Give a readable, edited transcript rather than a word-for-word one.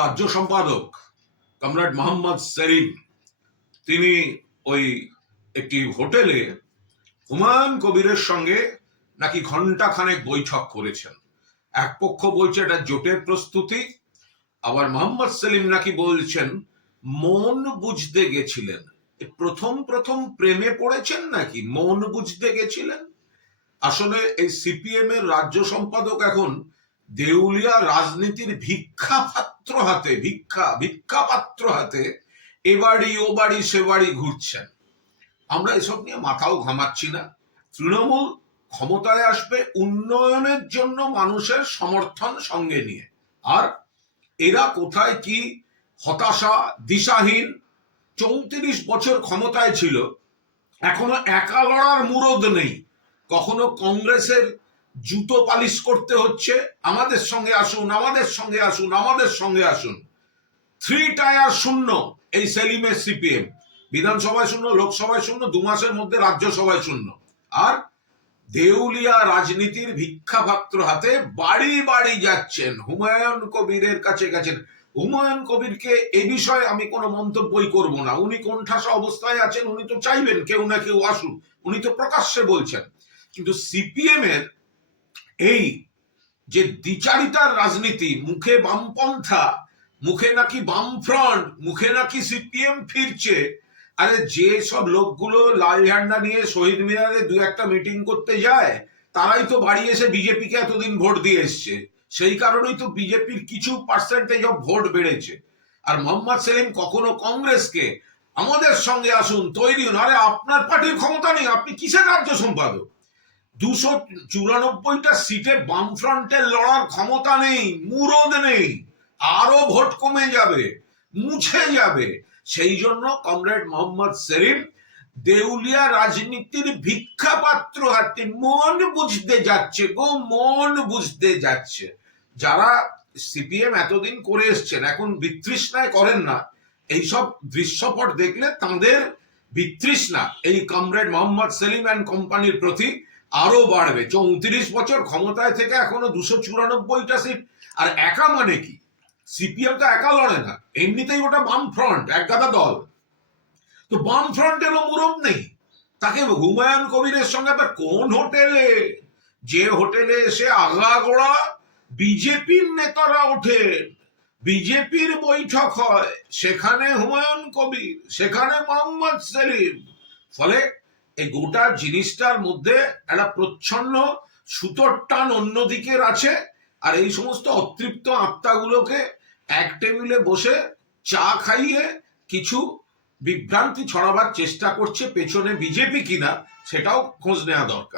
রাজ্য সম্পাদক কমরেড মোহাম্মদ সেলিম তিনি ওই একটি হোটেলে হুমায়ুন কবিরের সঙ্গে নাকি ঘন্টা খানেক বৈঠক করেছেন। এক পক্ষ বলছে এটা জোটের প্রস্তুতি, আবার মোহাম্মদ সেলিম নাকি বলছেন মন বুঝতে গেছিলেন। প্রথম প্রথম প্রেমে পড়েছেন নাকি মন বুঝতে গেছিলেন? আসলে এই সিপিএম এর রাজ্য সম্পাদক এখন দেউলিয়া রাজনীতির ভিক্ষা পাত্র হাতে এ বাড়ি ও বাড়ি সে বাড়ি ঘুরছেন। আমরা এসব নিয়ে মাথাও ঘামাচ্ছি না। তৃণমূল ক্ষমতায় আসবে উন্নয়নের জন্য মানুষের সমর্থন সঙ্গে নিয়ে, আর এরা কোথায় কি হতাশা, দিশাহীন। 34 বছর ক্ষমতায় ছিল, এখনো একা লড়ার মুরদ নেই। কখনো কংগ্রেসের জুতো পালিশ করতে হচ্ছে, আমাদের সঙ্গে আসুন, আমাদের সঙ্গে আসুন, আমাদের সঙ্গে আসুন। 3 টায়ার শূন্য এই সেলিমের সিপিএম। বিধানসভায় শূন্য, লোকসভায় শূন্য, 2 মাসের মধ্যে রাজ্যসভায় শূন্য। আর দেউলিয়া রাজনীতির ভিক্ষাপাত্র হাতে বাড়ি বাড়ি যাচ্ছেন, হুমায়ুন কবিরের কাছে গেছেন। হুমায়ুন কবিরকে এ বিষয়ে আমি কোনো মন্তব্যই করব না। উনি কোণঠাসা অবস্থায় আছেন, উনি তো চাইবেন কেউ না কেউ আসুক, উনি তো প্রকাশ্যে বলছেন। কিন্তু সিপিএম এর এই যে দ্বিচারিতার রাজনীতি, মুখে বামপন্থা, মুখে নাকি বামফ্রন্ট, মুখে নাকি সিপিএম ফিরছে। আরে যে সব লোকগুলো লাল ঝান্ডা নিয়ে শহীদ মিনারে 2-1টা মিটিং করতে যায়, তারাই তো বাড়ি এসে বিজেপিকে এতদিন ভোট দিয়ে এসছে। সেই কারণেই তো বিজেপির কিছু পার্সেন্টেজ অফ ভোট বেড়েছে। আর মোহাম্মদ সেলিম কখনো কংগ্রেসকে আমাদের সঙ্গে আসুন, তৈরি হন। আরে আপনার পার্টির ক্ষমতা নেই, আপনি কিসের রাজ্য সম্পাদক? 294টা সিটে বামফ্রন্টের লড়ার ক্ষমতা নেই, মুরদ নেই। আরো ভোট কমে যাবে, মুছে যাবে। সেই জন্য কমরেড মোহাম্মদ সেলিম দেউলিয়া রাজনীতির ভিক্ষাপাত্র হাতে মন বুঝতে যাচ্ছে গো, মন বুঝতে যাচ্ছে। যারা সিপিএম এতদিন করে এসছেন, এখন বিতৃষ্ণায় করেন না। এইসব দৃশ্যপট দেখলে তাদের বিতৃষ্ণা এই কমরেড মোহাম্মদ সেলিম অ্যান্ড কোম্পানির প্রতি আরো বাড়বে। 34 বছর ক্ষমতায় থেকে এখনো 294টা সিট। আর একা মানে কি? সিপিএম তো একা লড়ে না, এমনিতেই ওটা বাম ফ্রন্ট, একগাদা দল। তো বাম ফ্রন্টেরও মুরদ নেই। তাকে হুমায়ুন কবিরের সঙ্গে আবার কোন হোটেলে, যে হোটেলে এসে আগাগোড়া বিজেপির নেতারা ওঠেন, বিজেপির বৈঠক হয়, সেখানে হুমায়ুন কবির, সেখানে মোহাম্মদ সেলিম। ফলে এই গোটা জিনিসটার মধ্যে একটা প্রচ্ছন্ন সুতোর টান অন্যদিকের আছে। আর এই সমস্ত অতৃপ্ত আত্মাগুলোকে এক টেবিলে বসে চা খাইয়ে কিছু বিভ্রান্তি ছড়াবার চেষ্টা করছে। পেছনে বিজেপি কিনা সেটাও খোঁজ নেওয়া দরকার।